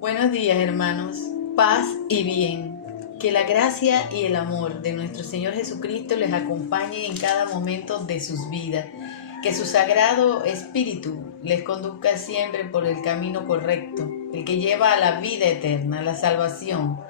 Buenos días, hermanos. Paz y bien. Que la gracia y el amor de nuestro Señor Jesucristo les acompañe en cada momento de sus vidas. Que su sagrado espíritu les conduzca siempre por el camino correcto, el que lleva a la vida eterna, la salvación.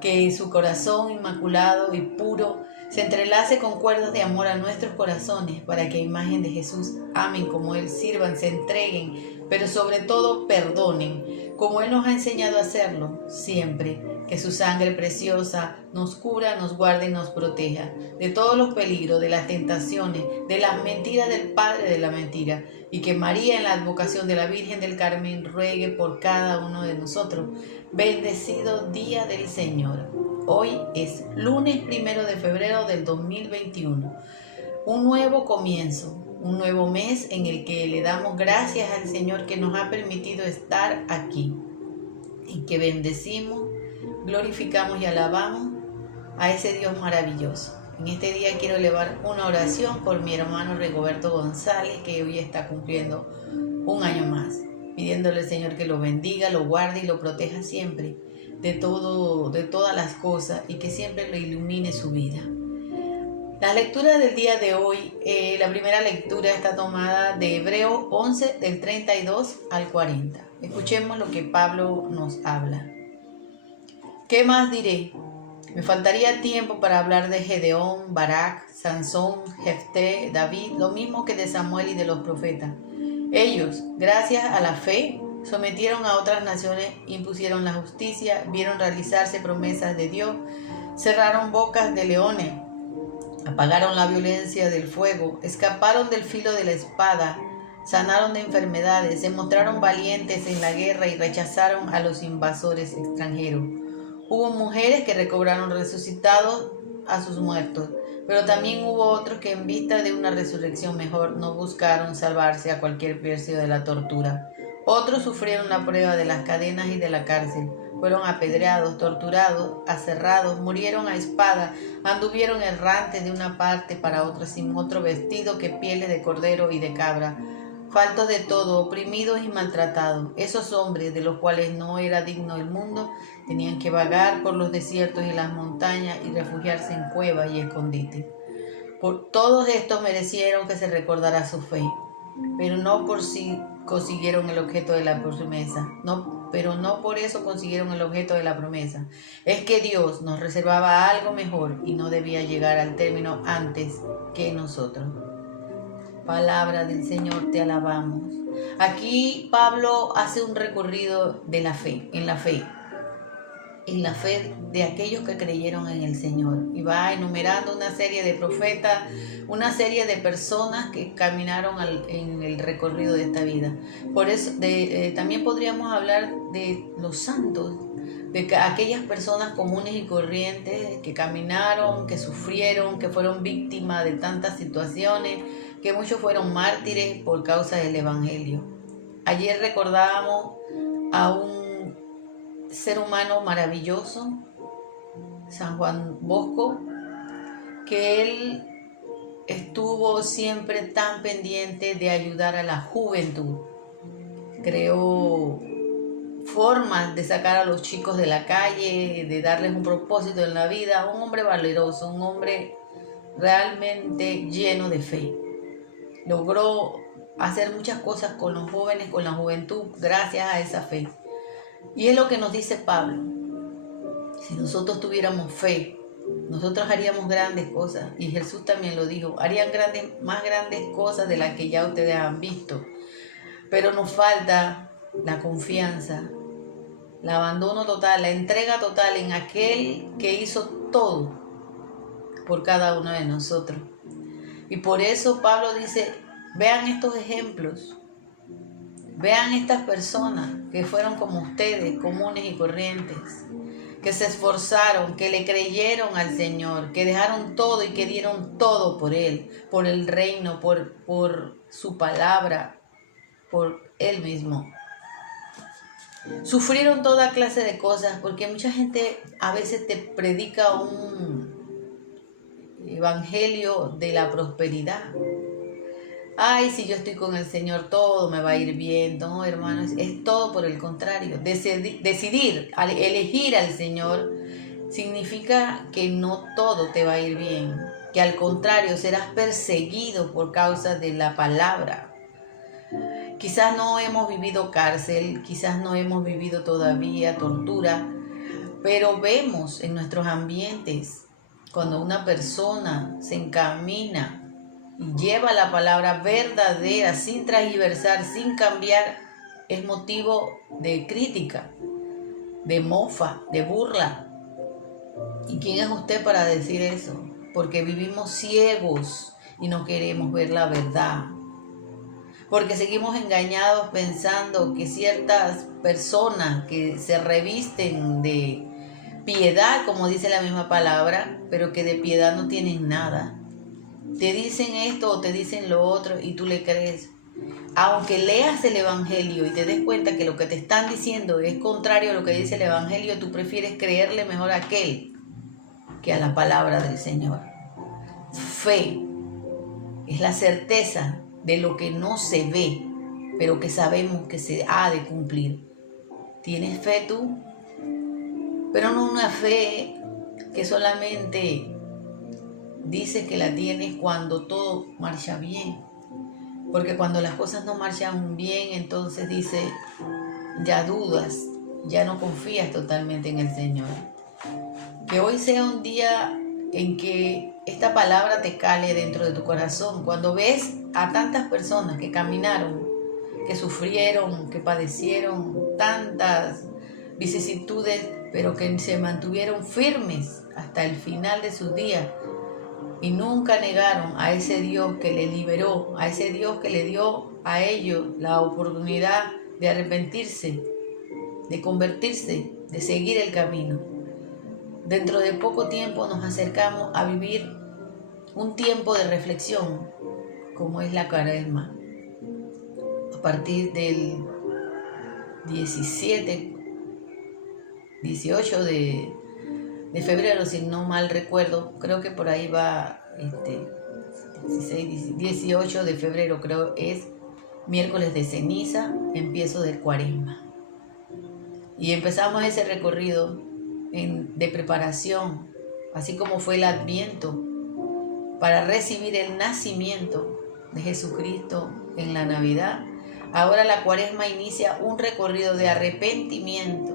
Que su corazón inmaculado y puro se entrelace con cuerdas de amor a nuestros corazones para que a imagen de Jesús amen como Él, sirvan, se entreguen, pero sobre todo perdonen, como Él nos ha enseñado a hacerlo siempre. Que su sangre preciosa nos cubra, nos guarde y nos proteja de todos los peligros, de las tentaciones, de las mentiras del padre de la mentira. Y que María, en la advocación de la Virgen del Carmen, ruegue por cada uno de nosotros. Bendecido día del Señor. Hoy es lunes 1 de febrero del 2021. Un nuevo comienzo, un nuevo mes en el que le damos gracias al Señor que nos ha permitido estar aquí y que bendecimos, glorificamos y alabamos a ese Dios maravilloso. En este día quiero elevar una oración por mi hermano Rigoberto González, que hoy está cumpliendo un año más, pidiéndole al Señor que lo bendiga, lo guarde y lo proteja siempre de todas las cosas, y que siempre lo ilumine su vida. La lectura del día de hoy, la primera lectura está tomada de Hebreos 11, del 32 al 40. Escuchemos lo que Pablo nos habla. ¿Qué más diré? Me faltaría tiempo para hablar de Gedeón, Barak, Sansón, Jefté, David, lo mismo que de Samuel y de los profetas. Ellos, gracias a la fe, sometieron a otras naciones, impusieron la justicia, vieron realizarse promesas de Dios, cerraron bocas de leones, apagaron la violencia del fuego, escaparon del filo de la espada, sanaron de enfermedades, se mostraron valientes en la guerra y rechazaron a los invasores extranjeros. Hubo mujeres que recobraron resucitados a sus muertos, pero también hubo otros que en vista de una resurrección mejor no buscaron salvarse a cualquier precio de la tortura. Otros sufrieron la prueba de las cadenas y de la cárcel, fueron apedreados, torturados, aserrados, murieron a espada, anduvieron errantes de una parte para otra sin otro vestido que pieles de cordero y de cabra, faltos de todo, oprimidos y maltratados. Esos hombres, de los cuales no era digno el mundo, tenían que vagar por los desiertos y las montañas y refugiarse en cuevas y escondites. Por todos estos merecieron que se recordara su fe, pero no por si consiguieron el objeto de la promesa. Pero no por eso consiguieron el objeto de la promesa. Es que Dios nos reservaba algo mejor y no debía llegar al término antes que nosotros. Palabra del Señor, te alabamos. Aquí Pablo hace un recorrido de la fe, en la fe de aquellos que creyeron en el Señor, y va enumerando una serie de profetas, una serie de personas que caminaron en el recorrido de esta vida. Por eso también podríamos hablar de los santos, de aquellas personas comunes y corrientes que caminaron, que sufrieron, que fueron víctimas de tantas situaciones, que muchos fueron mártires por causa del Evangelio. Ayer recordábamos a un ser humano maravilloso, San Juan Bosco, que él estuvo siempre tan pendiente de ayudar a la juventud. Creó formas de sacar a los chicos de la calle, de darles un propósito en la vida. Un hombre valeroso, un hombre realmente lleno de fe. Logró hacer muchas cosas con los jóvenes, con la juventud, gracias a esa fe. Y es lo que nos dice Pablo. Si nosotros tuviéramos fe, nosotros haríamos grandes cosas. Y Jesús también lo dijo, harían más grandes cosas de las que ya ustedes han visto. Pero nos falta la confianza, el abandono total, la entrega total en aquel que hizo todo por cada uno de nosotros. Y por eso Pablo dice, vean estos ejemplos, vean estas personas que fueron como ustedes, comunes y corrientes, que se esforzaron, que le creyeron al Señor, que dejaron todo y que dieron todo por Él, por el reino, por su palabra, por Él mismo. Sufrieron toda clase de cosas, porque mucha gente a veces te predica un evangelio de la prosperidad, ay, si yo estoy con el Señor, todo me va a ir bien. No, hermanos, es todo por el contrario. Decidir, elegir al Señor, significa que no todo te va a ir bien, que al contrario serás perseguido por causa de la palabra. Quizás no hemos vivido cárcel, quizás no hemos vivido todavía tortura, pero vemos en nuestros ambientes cuando una persona se encamina y lleva la palabra verdadera sin transversar, sin cambiar, es motivo de crítica, de mofa, de burla. ¿Y quién es usted para decir eso? Porque vivimos ciegos y no queremos ver la verdad. Porque seguimos engañados pensando que ciertas personas que se revisten de piedad, como dice la misma palabra, pero que de piedad no tienen nada. Te dicen esto o te dicen lo otro y tú le crees. Aunque leas el Evangelio y te des cuenta que lo que te están diciendo es contrario a lo que dice el Evangelio, tú prefieres creerle mejor a aquel que a la palabra del Señor. Fe es la certeza de lo que no se ve, pero que sabemos que se ha de cumplir. ¿Tienes fe tú? Pero no una fe que solamente dices que la tienes cuando todo marcha bien. Porque cuando las cosas no marchan bien, entonces dice, ya dudas, ya no confías totalmente en el Señor. Que hoy sea un día en que esta palabra te cale dentro de tu corazón. Cuando ves a tantas personas que caminaron, que sufrieron, que padecieron tantas vicisitudes, pero que se mantuvieron firmes hasta el final de sus días y nunca negaron a ese Dios que les liberó, a ese Dios que le dio a ellos la oportunidad de arrepentirse, de convertirse, de seguir el camino. Dentro de poco tiempo nos acercamos a vivir un tiempo de reflexión, como es la Cuaresma. A partir del 18 de febrero, si no mal recuerdo, creo que por ahí va 18 de febrero, creo es miércoles de ceniza, empiezo del Cuaresma. Y empezamos ese recorrido de preparación, así como fue el Adviento, para recibir el nacimiento de Jesucristo en la Navidad. Ahora la Cuaresma inicia un recorrido de arrepentimiento,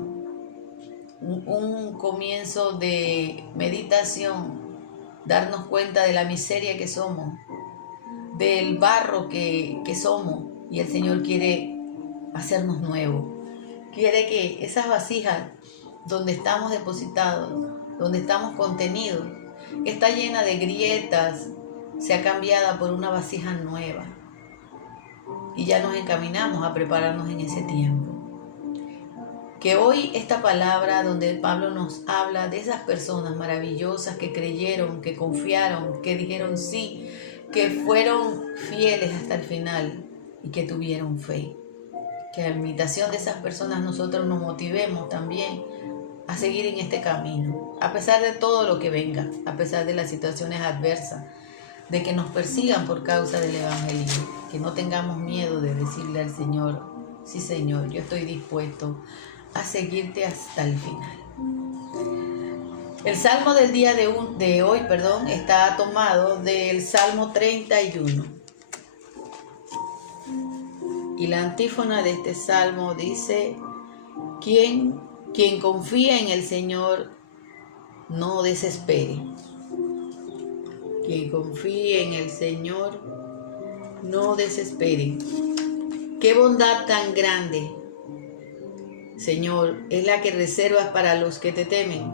un comienzo de meditación, darnos cuenta de la miseria que somos, del barro que somos, y el Señor quiere hacernos nuevos. Quiere que esas vasijas donde estamos depositados, donde estamos contenidos, que está llena de grietas, sea cambiada por una vasija nueva. Y ya nos encaminamos a prepararnos en ese tiempo. Que hoy esta palabra donde Pablo nos habla de esas personas maravillosas que creyeron, que confiaron, que dijeron sí, que fueron fieles hasta el final y que tuvieron fe. Que a la imitación de esas personas nosotros nos motivemos también a seguir en este camino, a pesar de todo lo que venga, a pesar de las situaciones adversas, de que nos persigan por causa del Evangelio, que no tengamos miedo de decirle al Señor, sí Señor, yo estoy dispuesto a seguirte hasta el final. El salmo del día de hoy, está tomado del Salmo 31. Y la antífona de este salmo dice, quien confía en el Señor no desespere. Quien confía en el Señor no desespere. Qué bondad tan grande, Señor, es la que reservas para los que te temen.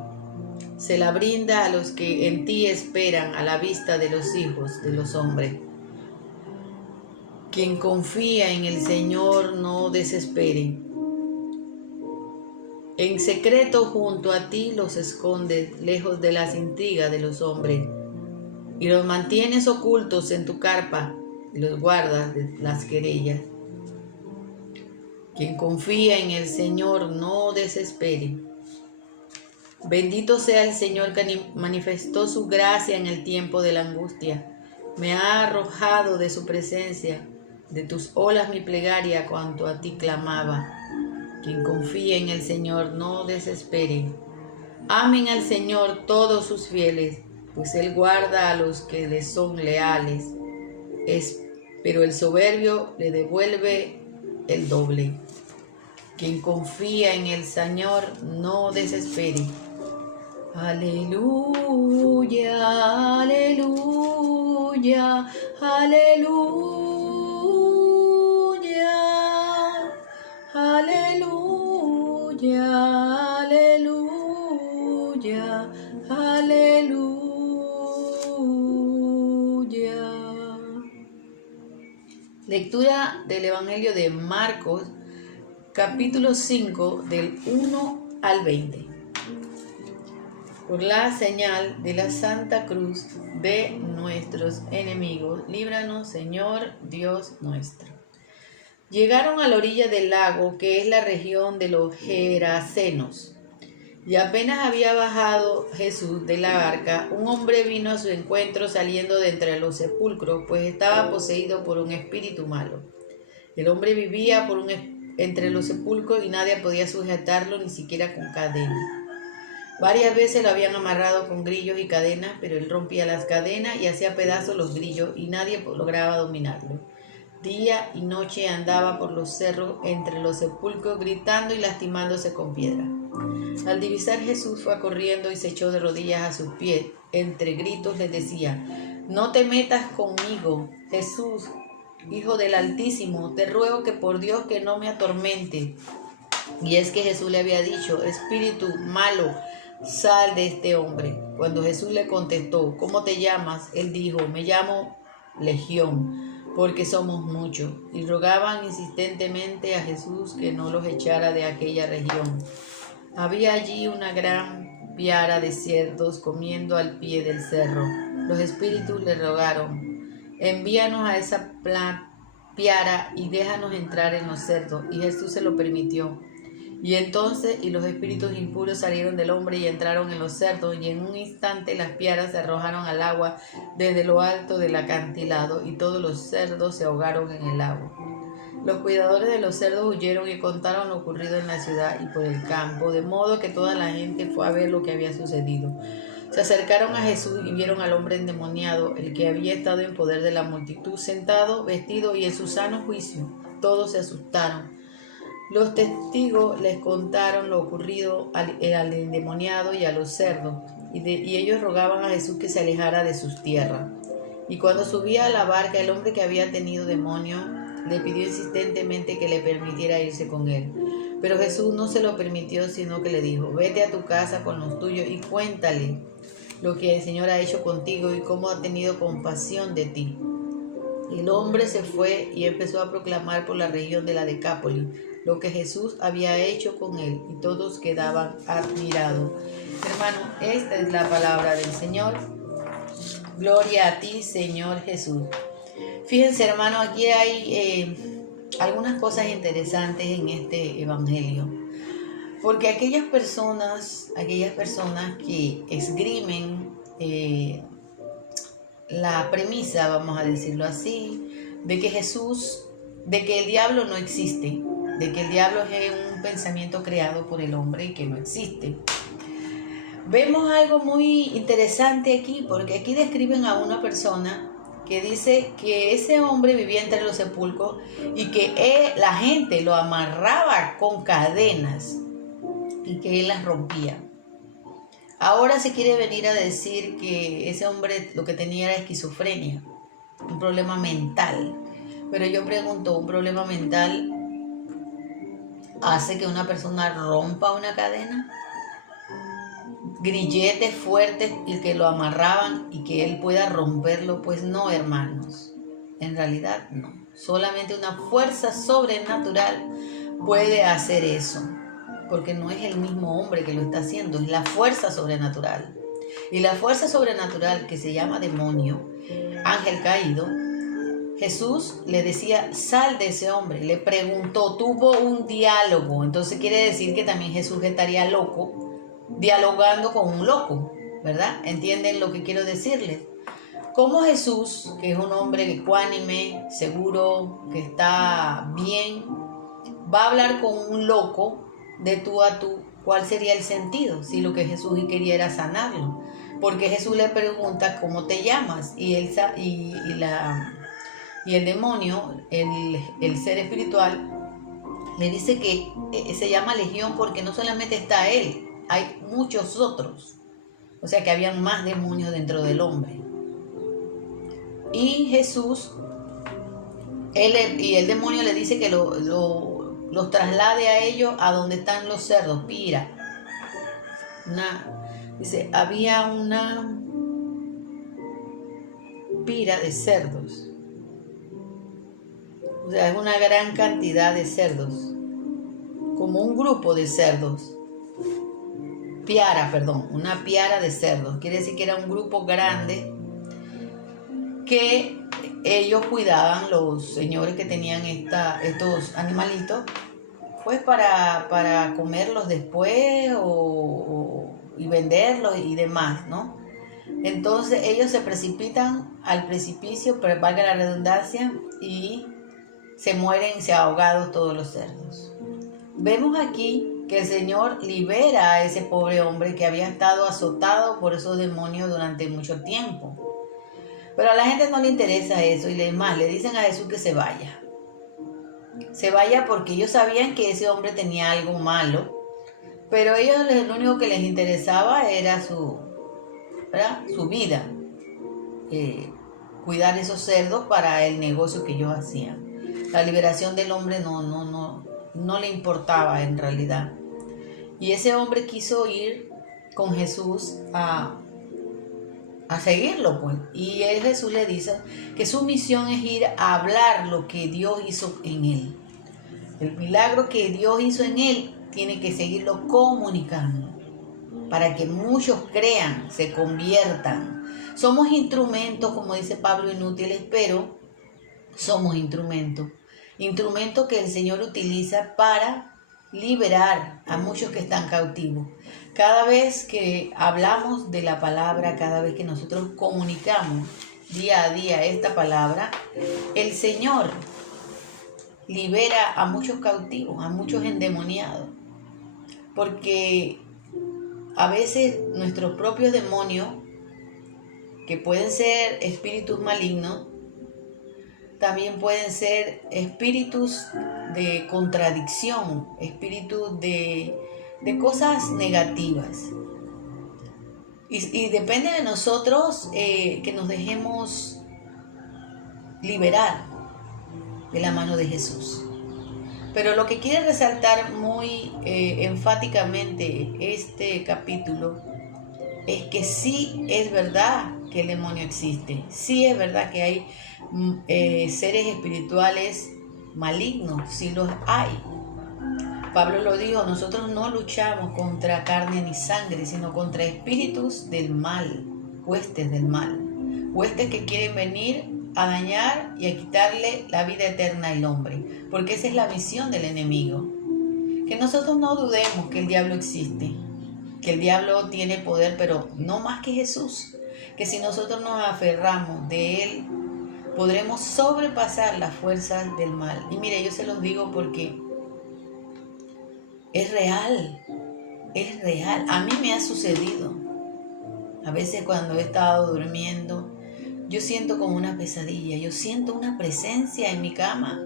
Se la brinda a los que en ti esperan a la vista de los hijos de los hombres. Quien confía en el Señor no desespere. En secreto junto a ti los escondes, lejos de las intrigas de los hombres, y los mantienes ocultos en tu carpa y los guardas de las querellas. Quien confía en el Señor no desespere. Bendito sea el Señor que manifestó su gracia en el tiempo de la angustia. Me ha arrojado de su presencia, de tus olas mi plegaria cuanto a ti clamaba. Quien confía en el Señor no desespere. Amen al Señor todos sus fieles, pues Él guarda a los que le son leales. Pero el soberbio le devuelve el doble. Quien confía en el Señor no desespere. Aleluya, aleluya, aleluya, aleluya, aleluya, aleluya. Lectura del Evangelio de Marcos, capítulo 5, del 1 al 20. Por la señal de la Santa Cruz de nuestros enemigos, líbranos, Señor Dios nuestro. Llegaron a la orilla del lago, que es la región de los Gerasenos. Y apenas había bajado Jesús de la barca, un hombre vino a su encuentro saliendo de entre los sepulcros, pues estaba poseído por un espíritu malo. El hombre vivía entre los sepulcros y nadie podía sujetarlo, ni siquiera con cadena. Varias veces lo habían amarrado con grillos y cadenas, pero él rompía las cadenas y hacía pedazos los grillos y nadie lograba dominarlo. Día y noche andaba por los cerros entre los sepulcros gritando y lastimándose con piedra. Al divisar Jesús fue corriendo y se echó de rodillas a sus pies. Entre gritos les decía: «No te metas conmigo, Jesús, Hijo del Altísimo, te ruego que por Dios que no me atormente». Y es que Jesús le había dicho: «Espíritu malo, sal de este hombre». Cuando Jesús le contestó: «¿Cómo te llamas?», él dijo: «Me llamo Legión, porque somos muchos». Y rogaban insistentemente a Jesús que no los echara de aquella región. Había allí una gran piara de cerdos comiendo al pie del cerro. Los espíritus le rogaron: «Envíanos a esa piara y déjanos entrar en los cerdos». Y Jesús se lo permitió. Y entonces los espíritus impuros salieron del hombre y entraron en los cerdos, y en un instante las piaras se arrojaron al agua desde lo alto del acantilado, y todos los cerdos se ahogaron en el agua. Los cuidadores de los cerdos huyeron y contaron lo ocurrido en la ciudad y por el campo, de modo que toda la gente fue a ver lo que había sucedido. Se acercaron a Jesús y vieron al hombre endemoniado, el que había estado en poder de la multitud, sentado, vestido y en su sano juicio. Todos se asustaron. Los testigos les contaron lo ocurrido al endemoniado y a los cerdos, y ellos rogaban a Jesús que se alejara de sus tierras. Y cuando subía a la barca, el hombre que había tenido demonio le pidió insistentemente que le permitiera irse con él. Pero Jesús no se lo permitió, sino que le dijo: «Vete a tu casa con los tuyos y cuéntale lo que el Señor ha hecho contigo y cómo ha tenido compasión de ti». El hombre se fue y empezó a proclamar por la región de la Decápolis lo que Jesús había hecho con él, y todos quedaban admirados. Hermano, esta es la palabra del Señor. Gloria a ti, Señor Jesús. Fíjense, hermano, aquí hay algunas cosas interesantes en este evangelio, porque aquellas personas que esgrimen la premisa, vamos a decirlo así, de que el diablo no existe, de que el diablo es un pensamiento creado por el hombre y que no existe. Vemos algo muy interesante aquí, porque aquí describen a una persona que dice que ese hombre vivía entre los sepulcros y que la gente lo amarraba con cadenas y que él las rompía. Ahora se quiere venir a decir que ese hombre lo que tenía era esquizofrenia, un problema mental. Pero yo pregunto, ¿un problema mental hace que una persona rompa una cadena? Grilletes fuertes y que lo amarraban y que él pueda romperlo. Pues no, hermanos, en realidad no. Solamente una fuerza sobrenatural puede hacer eso, porque no es el mismo hombre que lo está haciendo, es la fuerza sobrenatural. Y la fuerza sobrenatural, que se llama demonio, ángel caído, Jesús le decía: sal de ese hombre. Le preguntó, tuvo un diálogo. Entonces quiere decir que también Jesús estaría loco, dialogando con un loco, ¿verdad? ¿Entienden lo que quiero decirles? Cómo Jesús, que es un hombre ecuánime, seguro, que está bien, va a hablar con un loco de tú a tú. ¿Cuál sería el sentido? Si lo que Jesús quería era sanarlo. Porque Jesús le pregunta cómo te llamas y el demonio, el ser espiritual, le dice que se llama Legión porque no solamente está él, hay muchos otros. O sea que habían más demonios dentro del hombre. Y Jesús, el demonio le dice que los traslade a ellos a donde están los cerdos, pira. Dice, había una pira de cerdos. O sea, es una gran cantidad de cerdos. Como un grupo de cerdos. Una piara de cerdos. Quiere decir que era un grupo grande que ellos cuidaban, los señores que tenían estos animalitos, pues para comerlos después y venderlos y demás, ¿no? Entonces ellos se precipitan al precipicio, pero valga la redundancia, y se mueren, se ahogados todos los cerdos. Vemos aquí que el Señor libera a ese pobre hombre que había estado azotado por esos demonios durante mucho tiempo. Pero a la gente no le interesa eso y le dicen a Jesús que se vaya. Se vaya porque ellos sabían que ese hombre tenía algo malo, pero a ellos lo único que les interesaba era su vida, cuidar esos cerdos para el negocio que ellos hacían. La liberación del hombre no le importaba en realidad. Y ese hombre quiso ir con Jesús a seguirlo, pues. Y Jesús le dice que su misión es ir a hablar lo que Dios hizo en él. El milagro que Dios hizo en él tiene que seguirlo comunicando para que muchos crean, se conviertan. Somos instrumentos, como dice Pablo, inútiles, pero somos instrumentos. Instrumentos que el Señor utiliza para liberar a muchos que están cautivos. Cada vez que hablamos de la palabra, cada vez que nosotros comunicamos día a día esta palabra, el Señor libera a muchos cautivos, a muchos endemoniados. Porque a veces nuestros propios demonios, que pueden ser espíritus malignos, también pueden ser espíritus de contradicción, espíritus de cosas negativas. Y depende de nosotros que nos dejemos liberar de la mano de Jesús. Pero lo que quiere resaltar muy enfáticamente este capítulo es que sí es verdad que el demonio existe, sí es verdad que hay seres espirituales malignos, sí los hay. Pablo lo dijo, nosotros no luchamos contra carne ni sangre, sino contra espíritus del mal, huestes del mal, huestes que quieren venir a dañar y a quitarle la vida eterna al hombre, porque esa es la misión del enemigo. Que nosotros no dudemos que el diablo existe, que el diablo tiene poder, pero no más que Jesús, que si nosotros nos aferramos de él, podremos sobrepasar las fuerzas del mal. Y mire, yo se los digo porque es real, a mí me ha sucedido. A veces cuando he estado durmiendo, yo siento como una pesadilla, yo siento una presencia en mi cama,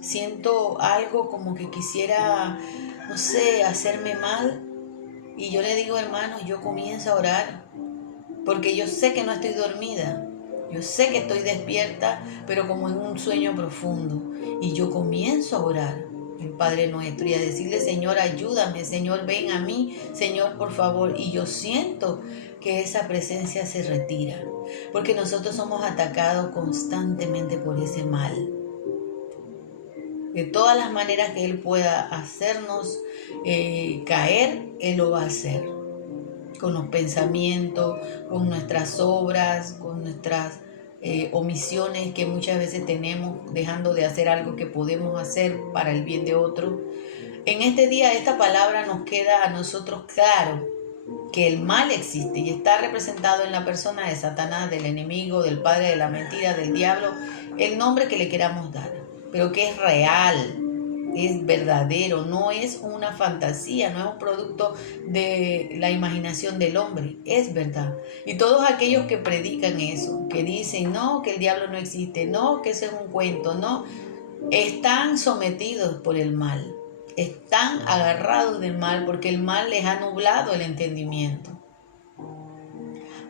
siento algo como que quisiera, no sé, hacerme mal. Y yo le digo, hermanos, yo comienzo a orar, porque yo sé que no estoy dormida, yo sé que estoy despierta, pero como en un sueño profundo. Y yo comienzo a orar el Padre Nuestro y a decirle, Señor, ayúdame, Señor, ven a mí, Señor, por favor. Y yo siento que esa presencia se retira, porque nosotros somos atacados constantemente por ese mal. De todas las maneras que Él pueda hacernos caer, Él lo va a hacer. Con los pensamientos, con nuestras obras, con nuestras omisiones que muchas veces tenemos, dejando de hacer algo que podemos hacer para el bien de otro. En este día esta palabra nos queda a nosotros claro que el mal existe y está representado en la persona de Satanás, del enemigo, del padre de la mentira, del diablo, el nombre que le queramos dar, pero que es real, es verdadero, no es una fantasía, no es un producto de la imaginación del hombre, es verdad. Y todos aquellos que predican eso, que dicen, no, que el diablo no existe, no, que ese es un cuento, no, están sometidos por el mal. Están agarrados del mal porque el mal les ha nublado el entendimiento.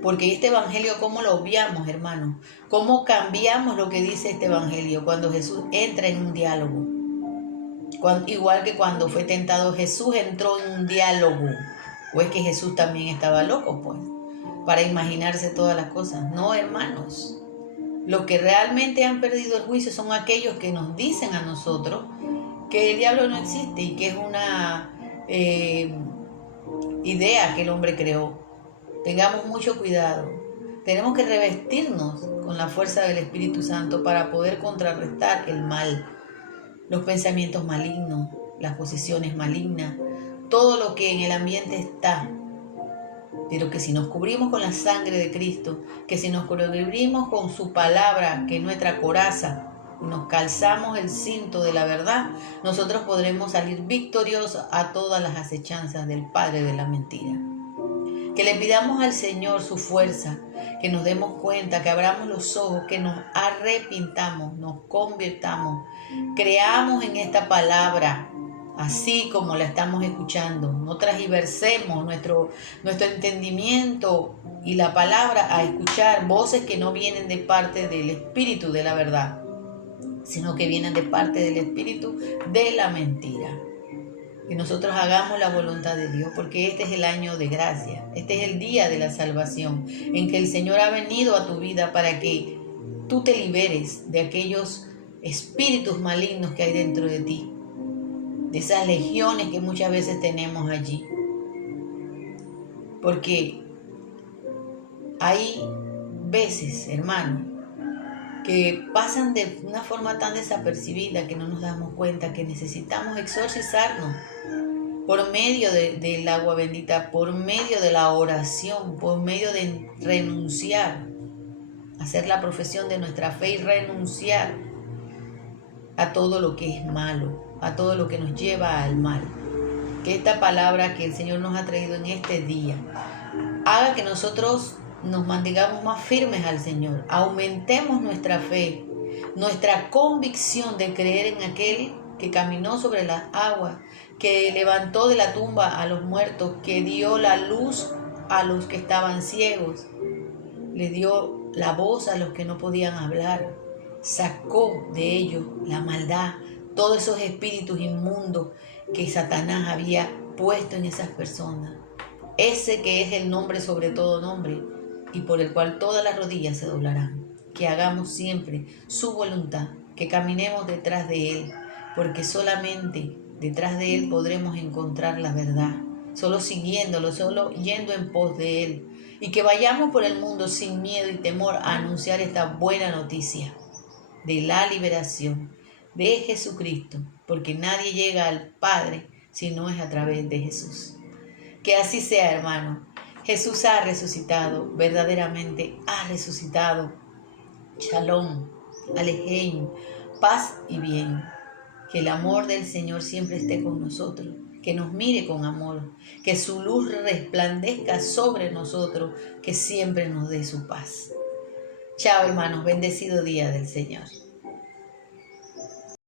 Porque este evangelio, ¿cómo lo obviamos, hermanos? ¿Cómo cambiamos lo que dice este evangelio cuando Jesús entra en un diálogo? Igual que cuando fue tentado, Jesús entró en un diálogo. ¿O es que Jesús también estaba loco, pues? Para imaginarse todas las cosas. No, hermanos. Los que realmente han perdido el juicio son aquellos que nos dicen a nosotros que el diablo no existe y que es una idea que el hombre creó. Tengamos mucho cuidado. Tenemos que revestirnos con la fuerza del Espíritu Santo para poder contrarrestar el mal, los pensamientos malignos, las posiciones malignas, todo lo que en el ambiente está. Pero que si nos cubrimos con la sangre de Cristo, que si nos cubrimos con su palabra, que es nuestra coraza, nos calzamos el cinto de la verdad, nosotros podremos salir victoriosos a todas las acechanzas del padre de la mentira. Que le pidamos al Señor su fuerza, que nos demos cuenta, que abramos los ojos, que nos arrepintamos, nos convirtamos, creamos en esta palabra, así como la estamos escuchando. No transgiversemos nuestro entendimiento y la palabra a escuchar voces que no vienen de parte del Espíritu de la verdad, sino que vienen de parte del espíritu de la mentira. Que nosotros hagamos la voluntad de Dios, porque este es el año de gracia, este es el día de la salvación, en que el Señor ha venido a tu vida para que tú te liberes de aquellos espíritus malignos que hay dentro de ti, de esas legiones que muchas veces tenemos allí. Porque hay veces, hermano, que pasan de una forma tan desapercibida que no nos damos cuenta que necesitamos exorcizarnos por medio del agua bendita, por medio de la oración, por medio de renunciar, hacer la profesión de nuestra fe y renunciar a todo lo que es malo, a todo lo que nos lleva al mal. Que esta palabra que el Señor nos ha traído en este día haga que nosotros nos mantengamos más firmes al Señor, aumentemos nuestra fe, nuestra convicción de creer en aquel que caminó sobre las aguas, que levantó de la tumba a los muertos, que dio la luz a los que estaban ciegos, le dio la voz a los que no podían hablar, sacó de ellos la maldad, todos esos espíritus inmundos que Satanás había puesto en esas personas. Ese que es el nombre sobre todo nombre, y por el cual todas las rodillas se doblarán. Que hagamos siempre su voluntad, que caminemos detrás de Él, porque solamente detrás de Él podremos encontrar la verdad, solo siguiéndolo, solo yendo en pos de Él, y que vayamos por el mundo sin miedo y temor a anunciar esta buena noticia de la liberación de Jesucristo, porque nadie llega al Padre si no es a través de Jesús. Que así sea, hermano. Jesús ha resucitado, verdaderamente ha resucitado. Shalom, Alejem, paz y bien. Que el amor del Señor siempre esté con nosotros, que nos mire con amor, que su luz resplandezca sobre nosotros, que siempre nos dé su paz. Chao, hermanos, bendecido día del Señor.